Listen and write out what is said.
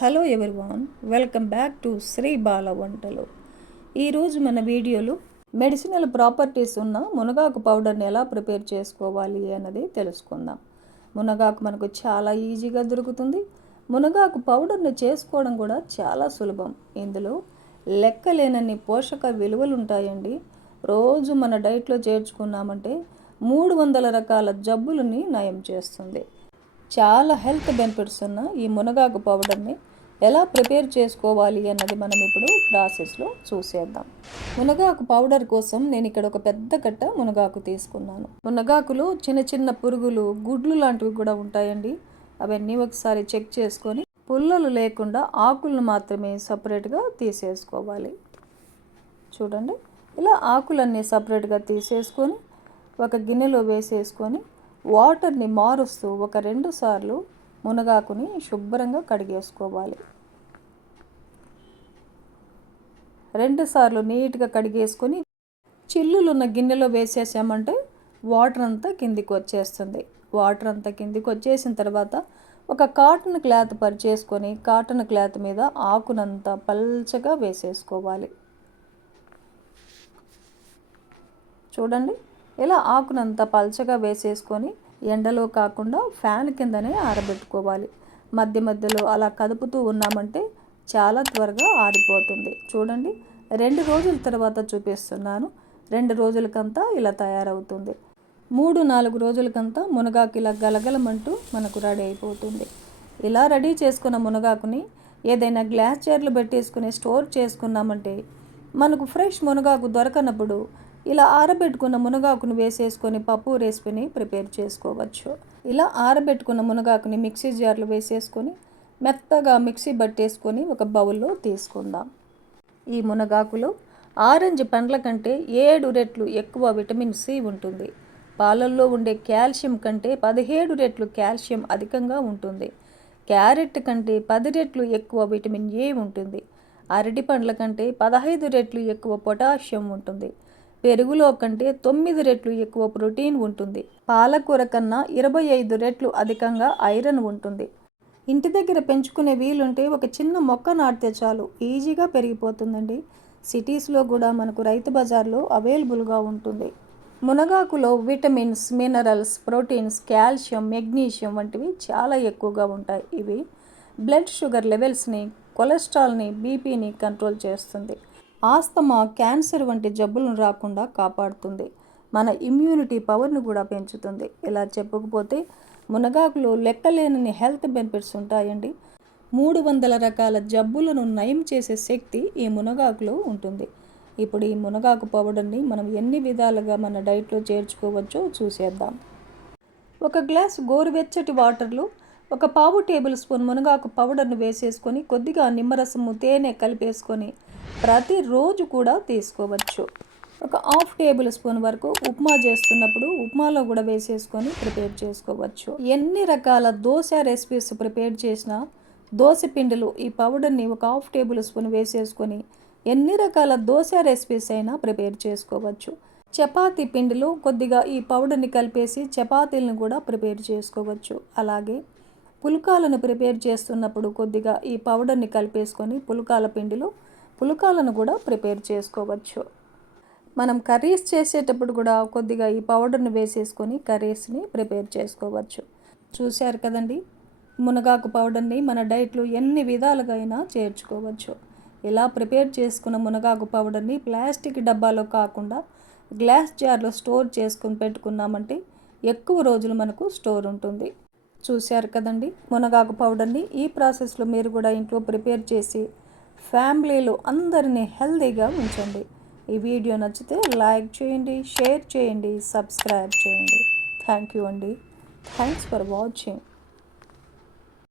Hello everyone welcome back to Sri Bala వంటలు. ఈరోజు మన వీడియోలో మెడిసినల్ ప్రాపర్టీస్ ఉన్న మునగాకు పౌడర్ని ఎలా ప్రిపేర్ చేసుకోవాలి అన్నది తెలుసుకుందాం. మునగాకు మనకు చాలా ఈజీగా దొరుకుతుంది. మునగాకు పౌడర్ని చేసుకోవడం కూడా చాలా సులభం. ఇందులో లెక్కలేనన్ని పోషక విలువలు ఉంటాయండి. రోజు మన డైట్లో చేర్చుకున్నామంటే మూడు వందల రకాల జబ్బులని నయం చేస్తుంది. చాలా హెల్త్ బెనిఫిట్స్ ఉన్న ఈ మునగాకు పౌడర్ని ఎలా ప్రిపేర్ చేసుకోవాలి అన్నది మనం ఇప్పుడు ప్రాసెస్లో చూసేద్దాం. మునగాకు పౌడర్ కోసం నేను ఇక్కడ ఒక పెద్ద కట్ట మునగాకు తీసుకున్నాను. మునగాకులో చిన్న చిన్న పురుగులు గుడ్లు లాంటివి కూడా ఉంటాయండి. అవన్నీ ఒకసారి చెక్ చేసుకొని పుల్లలు లేకుండా ఆకులను మాత్రమే సపరేట్గా తీసేసుకోవాలి. చూడండి. ఇలా ఆకులన్నీ సపరేట్గా తీసేసుకొని ఒక గిన్నెలో వేసేసుకొని వాటర్ని మారుస్తూ ఒక రెండు సార్లు మునగాకుని శుభ్రంగా కడిగేసుకోవాలి. రెండుసార్లు నీట్గా కడిగేసుకొని చిల్లులు ఉన్న గిన్నెలో వేసేసామంటే వాటర్ అంతా కిందికి వచ్చేస్తుంది. వాటర్ అంతా కిందికి వచ్చేసిన తర్వాత ఒక కాటన్ క్లాత్ పరిచేసుకొని కాటన్ క్లాత్ మీద ఆకునంతా పల్చగా వేసేసుకోవాలి. చూడండి ఇలా ఆకునంతా పల్చగా వేసేసుకొని ఎండలో కాకుండా ఫ్యాన్ కిందనే ఆరబెట్టుకోవాలి. మధ్య మధ్యలో అలా కదుపుతూ ఉన్నామంటే చాలా త్వరగా ఆరిపోతుంది. చూడండి రెండు రోజుల తర్వాత చూపిస్తున్నాను. రెండు రోజులకంతా ఇలా తయారవుతుంది. మూడు నాలుగు రోజులకంతా మునగాకు ఇలా గలగలమంటూ మనకు రెడీ అయిపోతుంది. ఇలా రెడీ చేసుకున్న మునగాకుని ఏదైనా గ్లాస్ చైర్లు పెట్టేసుకుని స్టోర్ చేసుకున్నామంటే మనకు ఫ్రెష్ మునగాకు దొరకనప్పుడు ఇలా ఆరబెట్టుకున్న మునగాకును వేసేసుకొని పప్పు రెసిపీని ప్రిపేర్ చేసుకోవచ్చు. ఇలా ఆరబెట్టుకున్న మునగాకుని మిక్సీ జార్లో వేసేసుకొని మెత్తగా మిక్సీ బట్టేసుకొని ఒక బౌల్లో తీసుకుందాం. ఈ మునగాకులో ఆరెంజ్ పండ్ల కంటే ఏడు రెట్లు ఎక్కువ విటమిన్ సి ఉంటుంది. పాలల్లో ఉండే కాల్షియం కంటే పదిహేడు రెట్లు కాల్షియం అధికంగా ఉంటుంది. క్యారెట్ కంటే పది రెట్లు ఎక్కువ విటమిన్ ఏ ఉంటుంది. అరటి పండ్ల కంటే పదహైదు రెట్లు ఎక్కువ పొటాషియం ఉంటుంది. పెరుగులో కంటే తొమ్మిది రెట్లు ఎక్కువ ప్రోటీన్ ఉంటుంది. పాలకూర కన్నా ఇరవై ఐదు రెట్లు అధికంగా ఐరన్ ఉంటుంది. ఇంటి దగ్గర పెంచుకునే వీలుంటే ఒక చిన్న మొక్క నాటితే చాలు. ఈజీగా పెరిగిపోతుందండి. సిటీస్లో కూడా మనకు రైతు బజార్లో అవైలబుల్గా ఉంటుంది. మునగాకులో vitamins minerals proteins calcium magnesium వంటివి చాలా ఎక్కువగా ఉంటాయి. ఇవి బ్లడ్ షుగర్ లెవెల్స్ని కొలెస్ట్రాల్ని బీపీని కంట్రోల్ చేస్తుంది. ఆస్తమా క్యాన్సర్ వంటి జబ్బులను రాకుండా కాపాడుతుంది. మన ఇమ్యూనిటీ పవర్ను కూడా పెంచుతుంది. ఇలా చెప్పకపోతే మునగాకులో లెక్కలేనని హెల్త్ బెనిఫిట్స్ ఉంటాయండి. మూడు వందల రకాల జబ్బులను నయం చేసే శక్తి ఈ మునగాకులో ఉంటుంది. ఇప్పుడు ఈ మునగాకు పౌడర్ని మనం ఎన్ని విధాలుగా మన డైట్లో చేర్చుకోవచ్చో చూసేద్దాం. ఒక గ్లాస్ గోరువెచ్చటి వాటర్లో ఒక పావు టేబుల్ స్పూన్ మునగాకు పౌడర్ను వేసేసుకొని కొద్దిగా నిమ్మరసము తేనె కలిపేసుకొని ప్రతిరోజు కూడా తీసుకోవచ్చు. ఒక హాఫ్ టేబుల్ స్పూన్ వరకు ఉప్మా చేస్తున్నప్పుడు ఉప్మాలో కూడా వేసేసుకొని ప్రిపేర్ చేసుకోవచ్చు. ఎన్ని రకాల దోశ రెసిపీస్ ప్రిపేర్ చేసినా దోశ పిండిలు ఈ పౌడర్ని ఒక హాఫ్ టేబుల్ స్పూన్ వేసేసుకొని ఎన్ని రకాల దోశ రెసిపీస్ అయినా ప్రిపేర్ చేసుకోవచ్చు. చపాతీ పిండిలో కొద్దిగా ఈ పౌడర్ని కలిపేసి చపాతీలను కూడా ప్రిపేర్ చేసుకోవచ్చు. అలాగే పుల్కాలను ప్రిపేర్ చేస్తున్నప్పుడు కొద్దిగా ఈ పౌడర్ని కలిపేసుకొని పుల్కాల పిండిలో పుల్కాలను కూడా ప్రిపేర్ చేసుకోవచ్చు. మనం కర్రీస్ చేసేటప్పుడు కూడా కొద్దిగా ఈ పౌడర్ని వేసేసుకొని కర్రీస్ని ప్రిపేర్ చేసుకోవచ్చు. చూశారు కదండి? మునగాకు పౌడర్ని మన డైట్లో ఎన్ని విధాలుగా అయినా చేర్చుకోవచ్చు. ఇలా ప్రిపేర్ చేసుకున్న మునగాకు పౌడర్ని ప్లాస్టిక్ డబ్బాలో కాకుండా గ్లాస్ జార్లో స్టోర్ చేసుకుని పెట్టుకున్నామంటే ఎక్కువ రోజులు మనకు స్టోర్ ఉంటుంది. చూశారు కదండి. మునగాకు పౌడర్ని ఈ ప్రాసెస్లో మీరు కూడా ఇంట్లో ప్రిపేర్ చేసి ఫ్యామిలీలో అందరినీ హెల్తీగా ఉంచండి. ఈ వీడియో నచ్చితే లైక్ చేయండి షేర్ చేయండి సబ్స్క్రైబ్ చేయండి. థ్యాంక్ యూ అండి. Thanks for watching.